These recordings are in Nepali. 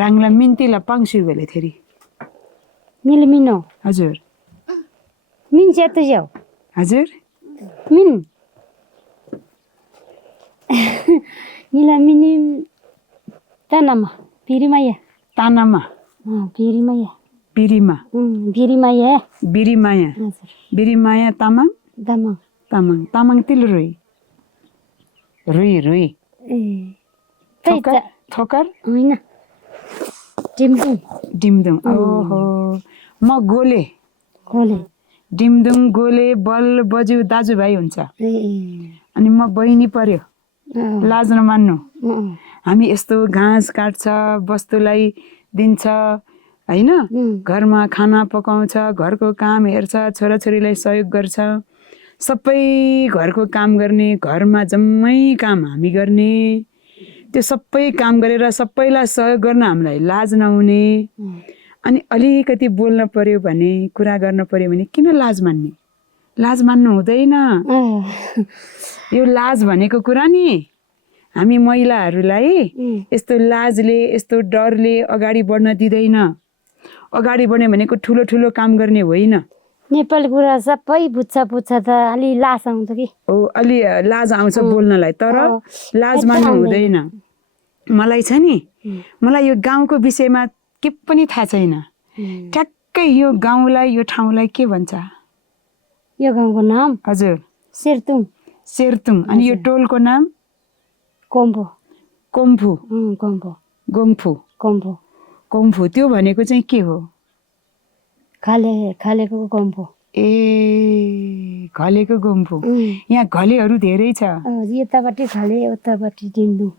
राङला मिन्तीला पाङ्सु गले थेरी मिल मिनो हजुर मिन च्यात जाऊ हजुर मिन मिला मिनी तनामा पिरिमाया तानामा पिरिमाया बिरिमा बिरिमाया बिरिमाया हजुर बिरिमाया तामाङ दमङ तामाङ तामाङ तिल रुई रुई रुई ए थोकर थोकर होइन डिम्डुङ डिमदुङ ओहो म गोले खोले डिमदुङ गोले बल बज्यू दाजुभाइ हुन्छ ए अनि म बहिनी पर्यो लाज नमान्नु हामी यस्तो घाँस काट्छ वस्तुलाई दिन्छ होइन घरमा खाना पकाउँछ घरको काम हेर्छ छोराछोरीलाई सहयोग गर्छ सबै घरको काम गर्ने घरमा जम्मै काम हामी गर्ने त्यो सबै काम गरेर सबैलाई सहयोग गर्न हामीलाई लाज नहुने अनि अलिकति बोल्न पर्यो भने कुरा गर्न पर्यो भने किन लाज मान्ने लाज मान्नु हुँदैन यो लाज भनेको कुरा नि हामी महिलाहरूलाई यस्तो लाजले यस्तो डरले अगाडि बढ्न दिँदैन अगाडि बढ्ने भनेको ठुलो ठुलो काम गर्ने होइन नेपाली कुरा सबै पुच्छ त अलि लाज आउँछ कि हो अलि लाज आउँछ बोल्नलाई तर लाज मान्नु हुँदैन मलाई छ नि मलाई यो गाउँको विषयमा के पनि थाहा छैन ठ्याक्कै यो गाउँलाई यो ठाउँलाई के भन्छ यो गाउँको नाम हजुर शेरतुङ शेरतुङ अनि यो टोलको नाम कोम्बो कोम्फू कोम्बो गोङफू कोम्बो कोम्फू त्यो भनेको चाहिँ के हो खालेको कोम्बो ए घलेको गोम्फू यहाँ घलेहरू धेरै छ यतापट्टि खाले उतापट्टि डिम्डुङ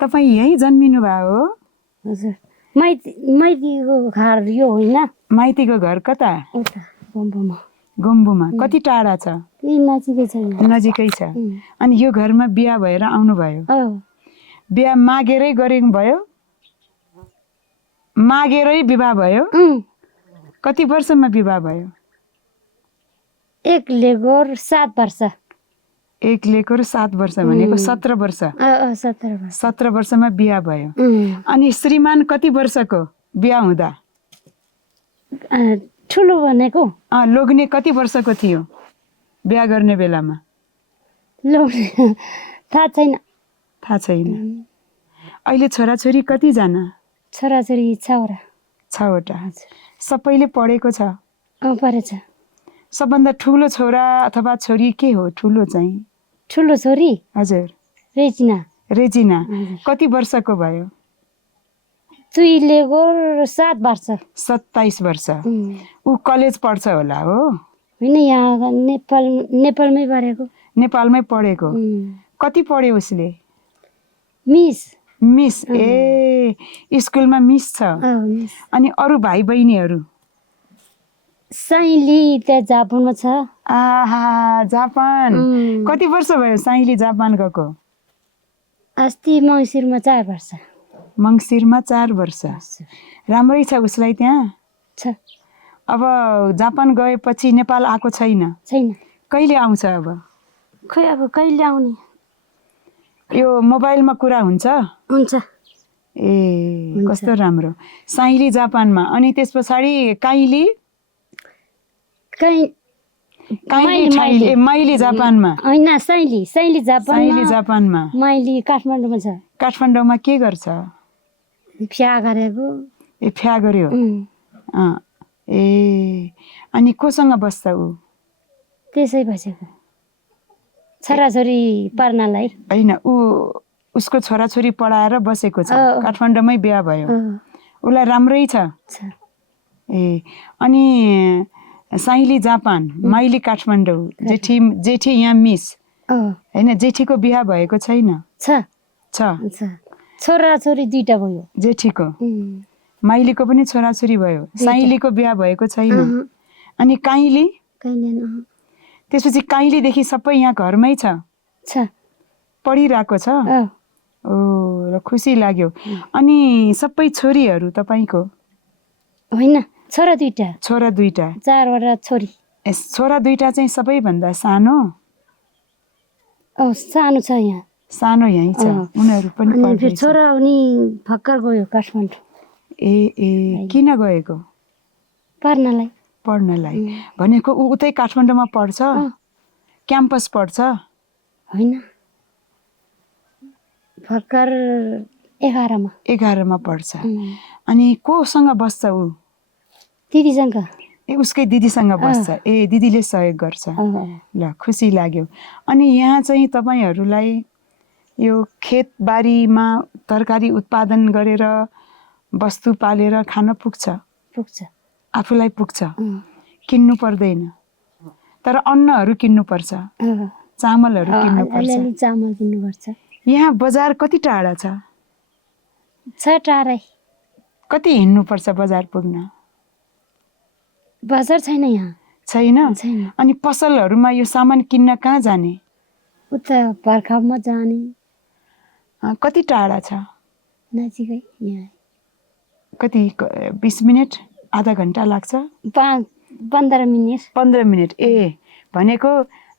तपाईँ यहीँ जन्मिनु भयो हो हजुर माइतीको घर यो होइन माइतीको घर कता उता कोम्बोमा गोम्बुमा कति टाढा छ यही नजिकै छ नजिकै छ अनि यो घरमा बिहा भएर आउनुभयो बिहा मागेरै गरेको भयो मागेरै विवाह भयो कति वर्षमा विवाह भयो एक लेगोर 7 वर्ष एक लेकोर 7 वर्ष भनेको 17 वर्ष 17 वर्षमा बिहा भयो अनि श्रीमान कति वर्षको बिहा हुँदा ठुलो भनेको लोग्ने कति वर्षको थियो बिहा गर्ने बेलामा लोग्ने थाहा छैन अहिले छोराछोरी कतिजना छोराछोरी 6वटा सबैले पढेको छ पढेछ सबभन्दा ठुलो छोरा अथवा छोरी के हो ठुलो चाहिँ ठुलो छोरी हजुर रेजिना कति वर्षको भयो 7 वर्ष 27 वर्ष ऊ कलेज पढ्छ होला हो होइन यहाँ नेपालमै पढेको नेपालमै पढेको कति पढ्यो उसले मिस ए स्कुलमा मिस छ अनि अरू भाइ बहिनीहरू साइली त्यहाँ जापानमा छ आहा जापान कति वर्ष भयो साइली जापान गएको अस्ति मङ्सिरमा 4 वर्ष मङ्सिरमा 4 वर्ष राम्रै छ उसलाई त्यहाँ छ अब जापान गएपछि नेपाल आएको छैन कहिले आउँछ अब खै अब कहिले आउने यो मोबाइलमा कुरा हुन्छ ए कस्तो राम्रो साइली जापानमा अनि त्यस पछाडि माइली जापानमा होइन साइली जापानमा माइली काठमाडौँमा छ काठमाडौँमा के गर्छ फ्या गरेको फ्या गर्यो ए अनि कोसँग बस्छ ऊ त्यसै बसेको छोराछोरी पढ्नलाई होइन ऊ उसको छोराछोरी पढाएर बसेको छ काठमाडौँमै बिहा भयो उसलाई राम्रै छ ए अनि साइली जापान माइली काठमाडौँ जेठी यहाँ मिस होइन जेठीको बिहा भएको छैन छोराछोरी 2टा भयो जेठीको माइलीको पनि छोराछोरी भयो साइलीको बिहा भएको छैन अनि काइली त्यसपछि काइलीदेखि सबै यहाँ घरमै छ पढिरहेको छ ओ र खुसी लाग्यो अनि सबै छोरीहरू तपाईँको होइन छोरा 2टा 4वटा छोरी छोरा 2टा चाहिँ सबैभन्दा सानो सानो छ यहाँ सानो यहीँ छ उनीहरू पनि छोरा उनी भर्खर गयो काठमाडौँ ए किन गएको? पढ्नलाई। पढ्नलाई भनेको ऊ उतै काठमाडौँमा पढ्छ? क्याम्पस पढ्छ? होइन, भर्खर 11मा। 11मा पढ्छ। अनि कोसँग बस्छ ऊ? दिदीसँग। ए उसकै दिदीसँग बस्छ। ए दिदीले सहयोग गर्छ। ल खुसी लाग्यो। अनि यहाँ चाहिँ तपाईँहरूलाई यो खेतबारीमा तरकारी उत्पादन गरेर वस्तु पालेर खान पुग्छ? पुग्छ। आफूलाई पुग्छ, किन्नु पर्दैन। तर अन्नहरू किन्नुपर्छ, चामलहरू किन्नुपर्छ। अलिअलि चामल किन्नुपर्छ। यहाँ बजार कति टाढा छ? टाढै। कति हिँड्नुपर्छ बजार पुग्न? बजार छैन यहाँ। छैन? छैन। अनि पसलहरूमा यो सामान किन्न कहाँ जाने? उता भर्खरमा जाने। कति टाढा छ? नजिकै यहाँ। कति 20 मिनट आधा घन्टा लाग्छ? 15 मिनट। 15 मिनट। ए भनेको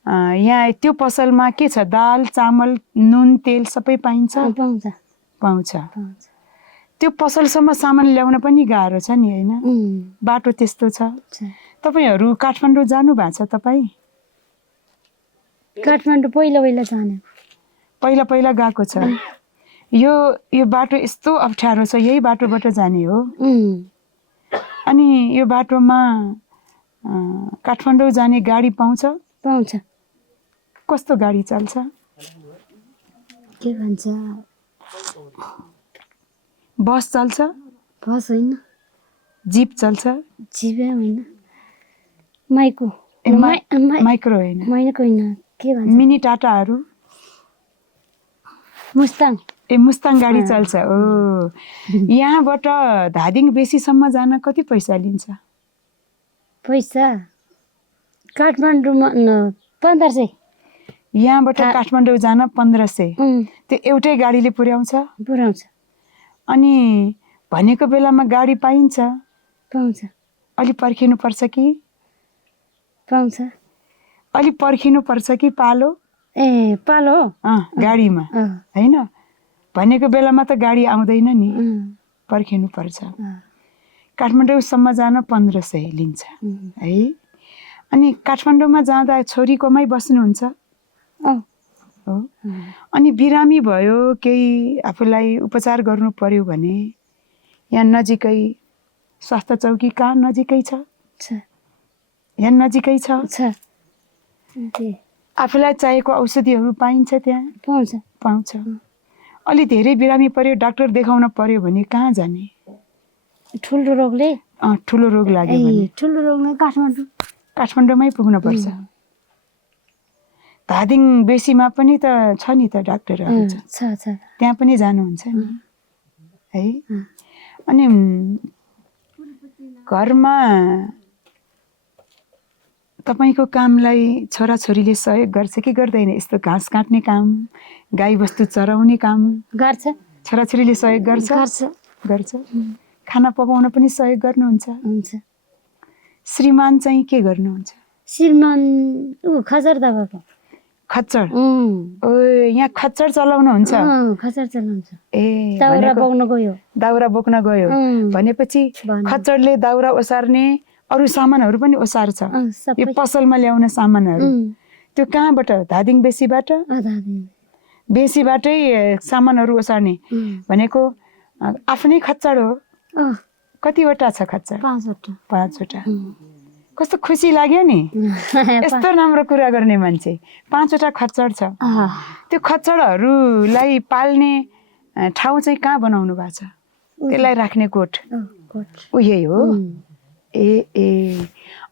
यहाँ त्यो पसलमा के छ? दाल चामल नुन तेल सबै पाइन्छ? पाउँछ। पाउँछ। त्यो पसलसम्म सामान ल्याउन पनि गाह्रो छ नि होइन? बाटो त्यस्तो छ। तपाईँहरू काठमाडौँ जानु भएको छ तपाईँ? काठमाडौँ पहिला जाने। पहिला गएको छ। यो बाटो यस्तो अप्ठ्यारो छ, यही बाटोबाट जाने हो? अनि यो बाटोमा काठमाडौँ जाने गाडी पाउँछ? पाउँछ। कस्तो गाडी चल्छ? के भन्छ? बस चल्छ? बस होइन। जिप चल्छ? जिपै होइन। माइक्रो। माइक्रो होइन? माइक्रो होइन। के भन्छ? मिनी टाटाहरू? मुस्ताङ। ए मुस्ताङ गाडी चल्छ। ओ यहाँबाट धादिङ बेसीसम्म जान कति पैसा लिन्छ? पैसा काठमाडौँमा 1500। यहाँबाट काठमाडौँ जान 1500। त्यो एउटै गाडीले पुर्याउँछ? पुर्याउँछ। अनि भनेको बेलामा गाडी पाइन्छ? पाउँछ। अलि पर्खिनु पर्छ कि? पाउँछ। अलि पर्खिनु पर्छ कि पालो? ए पालो गाडीमा होइन? भनेको बेलामा त गाडी आउँदैन नि, पर्खिनु पर्छ। काठमाडौँसम्म जान 1500 लिन्छ है। अनि काठमाडौँमा जाँदा छोरीकोमै बस्नुहुन्छ? हो। अनि बिरामी भयो, केही आफूलाई उपचार गर्नु पर्यो भने यहाँ नजिकै स्वास्थ्य चौकी कहाँ नजिकै छ? यहाँ नजिकै छ? आफूलाई चाहिएको औषधिहरू पाइन्छ त्यहाँ? पाउँछ। पाउँछ। अलि धेरै बिरामी पर्यो, डाक्टर देखाउन पर्यो भने कहाँ जाने? ठुलो रोगले? ठुलो रोग लाग्यो भने? ठुलो रोगले काठमाडौँमै पुग्नुपर्छ। धादिङ बेसीमा पनि त छ नि त डाक्टरहरू? छ। त्यहाँ पनि जानुहुन्छ नि है? अनि घरमा तपाईँको कामलाई छोराछोरीले सहयोग गर्छ कि गर्दैन? यस्तो घाँस काट्ने काम, गाई बस्तु चराउने काम गर्छ? छोराछोरीले सहयोग गर्छ? गर्छ। खाना पकाउन पनि सहयोग गर्नुहुन्छ? हुन्छ। श्रीमान चाहिँ के गर्नुहुन्छ? श्रीमान खच्चर दबाको। खच्चर? ओ यहाँ खच्चर चलाउनुहुन्छ? खच्चर चलाउँछ। ए दाउरा बोक्न गयो। दाउरा बोक्न गयो भनेपछि खच्चरले दाउरा ओसार्ने अरू सामानहरू पनि ओसार्छ? यो पसलमा ल्याउने सामानहरू त्यो कहाँबाट? धादिङ बेसीबाट? बेसीबाटै सामानहरू ओसार्ने भनेको आफ्नै खच्चर हो? कतिवटा छ खच्चर? 5वटा। कस्तो खुसी लाग्यो नि, यस्तो राम्रो कुरा गर्ने मान्छे। 5वटा खच्चर छ। त्यो खच्चरहरूलाई पाल्ने ठाउँ चाहिँ कहाँ बनाउनु भएको छ? त्यसलाई राख्ने कोठ उही हो? ए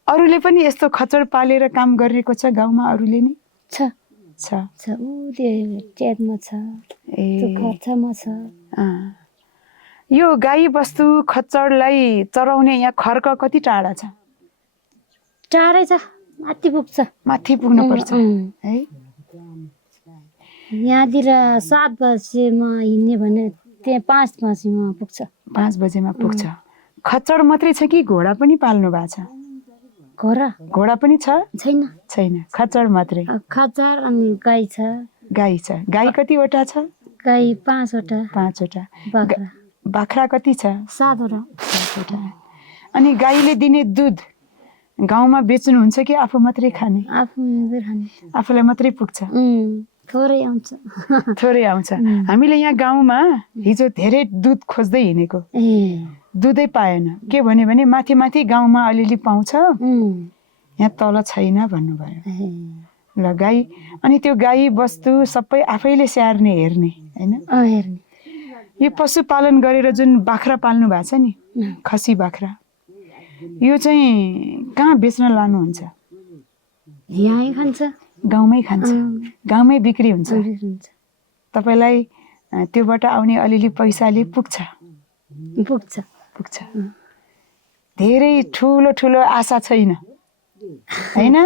अरूले पनि यस्तो खच्चर पालेर काम गरेको छ गाउँमा? अरूले नि छ? यो गाई बस्तु खच्चरलाई चराउने यहाँ खर्क कति टाढा छ? टाढै छ, माथि पुग्छ। माथि पुग्नुपर्छ है? यहाँतिर 7 बजेमा हिँड्ने भने त्यहाँ 5 बजेमा पुग्छ। 5 बजेमा पुग्छ। खच्चर मात्रै छ कि घोडा पनि पाल्नु भएको छ? घोडा पनि छ? छैन, खच्चर मात्रै। खच्चर अनि गाई छ। गाई कतिवटा छ? गाई 5वटा। 5वटा। बाख्रा कति छ? 7वटा। अनि गाईले दिने दुध गाउँमा बेच्नुहुन्छ कि आफू मात्रै खाने? आफू मात्रै खाने। आफूलाई मात्रै पुग्छ? थोरै आउँछ। थोरै आउँछ। हामीले यहाँ गाउँमा हिजो धेरै दुध खोज्दै हिँडेको, दुधै पाएन। के भन्यो भने माथि माथि गाउँमा अलिअलि पाउँछ, यहाँ तल छैन भन्नुभयो। ल गाई, अनि त्यो गाई बस्तु सबै आफैले स्याहार्ने हेर्ने होइन? यो पशुपालन गरेर जुन बाख्रा पाल्नु भएको छ नि, खसी बाख्रा, यो चाहिँ कहाँ बेच्न लानुहुन्छ? यहीँ खान्छ, गाउँमै खान्छ, गाउँमै बिक्री हुन्छ। तपाईँलाई त्योबाट आउने अलिअलि पैसाले पुग्छ? पुग्छ। धेरै ठुलो ठुलो आशा छैन होइन?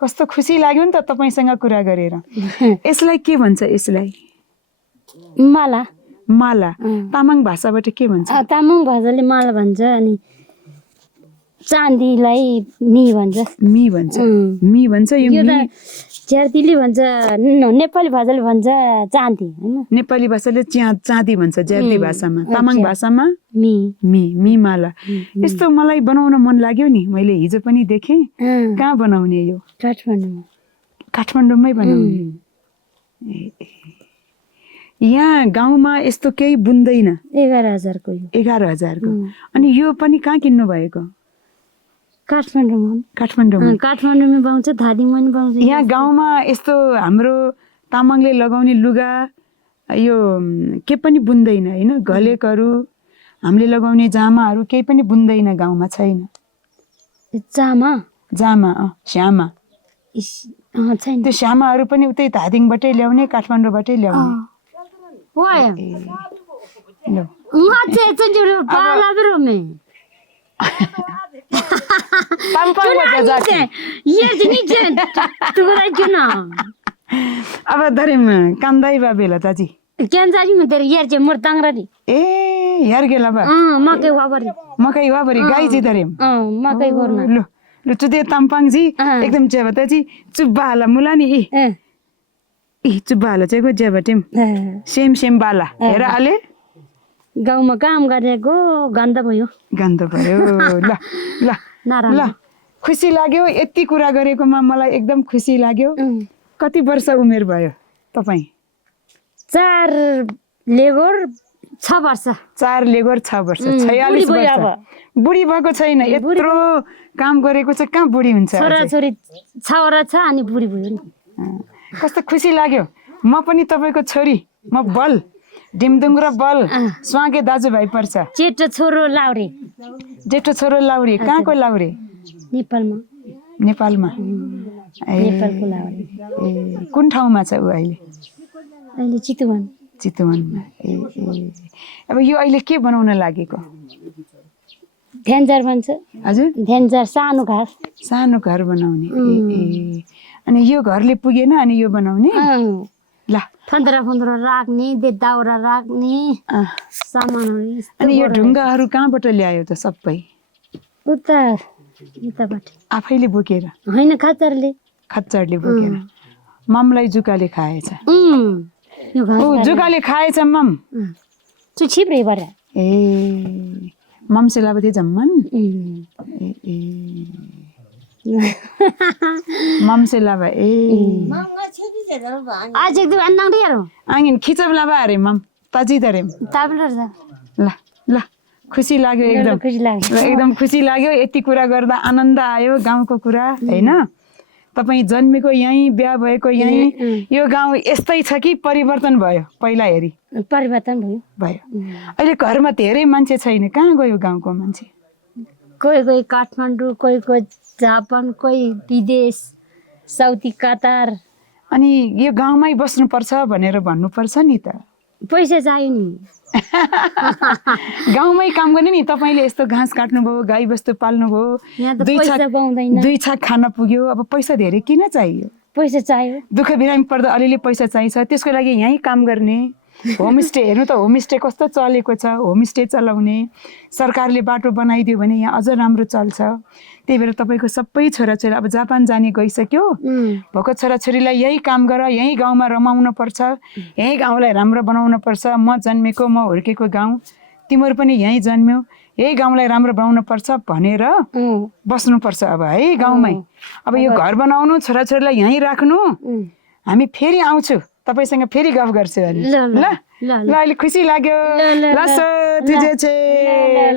कस्तो खुसी लाग्यो नि त तपाईँसँग कुरा गरेर। यसलाई के भन्छ? यसलाई माला। माला तामाङ भाषाबाट के भन्छ? तामाङ भाषाले माला भन्छ। अनि चाँदीलाई मी भन्छ। मी भन्छ। यो ज्यार्तीले भन्छ, नेपाली भाषाले भन्छ चाँदी होइन? नेपाली भाषाले चाँदी भन्छ, ज्यार्ती भाषामा। तामाङ भाषामा मी माला। यस्तो मलाई बनाउन मन लाग्यो नि, मैले हिजो पनि देखेँ। कहाँ बनाउने यो? काठमाडौँमै बनाउने। यहाँ गाउँमा यस्तो केही बुन्दैन? 11,000 को। 11,000 को। अनि यो पनि कहाँ किन्नु भएको? काठमाडौँमा पाउँछ, धादिङमा पनि पाउँछ। यहाँ गाउँमा यस्तो हाम्रो तामाङले लगाउने लुगा यो के पनि बुन्दैन होइन? घलेकहरू, हामीले लगाउने जामाहरू केही पनि बुन्दैन गाउँमा, छैन? जामा श्यामा छैन। त्यो श्यामाहरू पनि उतै धादिङबाटै ल्याउने, काठमाडौँबाटै ल्याउने। अब धरेम कान्दाई बा बेला चाची ए यार गेला बा मकै वाबरी गाई जी धरेम लो लो चुदे ताम्पाङ जी एकदम जेबता जी चुब्बा हाला मुलानी ई चुब्बा हाला चाहिँ को जेबटेम सेम बाला हेर आले गाउँमा काम गरेको गन्ध भयो ल ल ल खुसी लाग्यो यति कुरा गरेकोमा मलाई एकदम खुसी लाग्यो। कति वर्ष उमेर भयो तपाईँ? 4 लेगोर 6 वर्ष। 4 लेगोर 6 वर्ष 46 वर्ष। बुढी भएको छैन, यत्रो काम गरेको चाहिँ कहाँ बुढी हुन्छ? छोराछोरी 6वटा छ अनि बुढी भयो नि। कस्तो खुसी लाग्यो। म पनि तपाईँको छोरी, म बल डिमदुङ र बल स्वागे दाजुभाइ पर्छ। जेठो छोरो लाउरे। कहाँको लाउरे? नेपालमा। नेपालको लाउरे। कुन ठाउँमा छ ऊ अहिले? चितवनमा। अब यो अहिले के बनाउन लागेको? ध्यानजार भन्छ। हजुर ध्यानजार, सानो घर बनाउने। अनि यो घरले पुगेन अनि यो बनाउने? ल फन्द्रा राख्ने, दाउरा राख्ने सामानहरू। अनि यो ढुङ्गाहरू कहाँबाट ल्यायो त? सबै उताबाट आफैले बोकेर? होइन, खच्चरले बोकेर। ममलाई जुकाले खाएछ? जुकाले खाएछ मम? छिप्रे भएर ए मम से लाबथे जम्मन मम से लाबा आज एकदम अन्ना दियारो आंगिन खिचब लाबा अरे मम ताजी दरेम ताबलर जा ल खुसी लाग्यो एकदम खुसी लाग्यो। यति कुरा गर्दा आनन्द आयो। गाउँको कुरा हैन? तपाई जन्मेको यही, बिहा भएको यही, यो गाउँ यस्तै छ कि परिवर्तन भयो? पहिला हेरी परिवर्तन भयो। अहिले घरमा धेरै मान्छे छैन, कहाँ गयो गाउँको मान्छे? कोही काठमाडौँ, कोही जापान, कोही विदेश, साउदी कतार। अनि यो गाउँमै बस्नुपर्छ भनेर भन्नुपर्छ नि त। पैसा चाहियो नि। गाउँमै काम गर्ने नि। तपाईले यस्तो घाँस काट्नु भयो, गाई बस्तु पाल्नु भयो, दुई छाक खान पुग्यो, अब पैसा धेरै किन चाहियो? पैसा चाहियो। दुःख बिरामी पर्दा अलिअलि पैसा चाहिन्छ, त्यसको लागि यहीँ काम गर्ने। होमस्टे हेर्नु त होमस्टे कस्तो चलेको छ होमस्टे चलाउने सरकारले बाटो बनाइदियो भने यहाँ अझ राम्रो चल्छ त्यही भएर तपाईँको सबै छोराछोरी अब जापान जाने गइसक्यो भएको छोराछोरीलाई यही काम गर यही गाउँमा रमाउनु पर्छ यही गाउँलाई राम्रो बनाउनु पर्छ म जन्मेको म हुर्केको गाउँ तिमीहरू पनि यहीँ जन्म्यौ यही गाउँलाई राम्रो बनाउनु पर्छ भनेर बस्नुपर्छ अब है गाउँमै अब यो घर बनाउनु छोराछोरीलाई यहीँ राख्नु हामी फेरि आउँछु तपाईसँग फेरि गफ गर्छु ल ल अहिले खुसी लाग्यो ल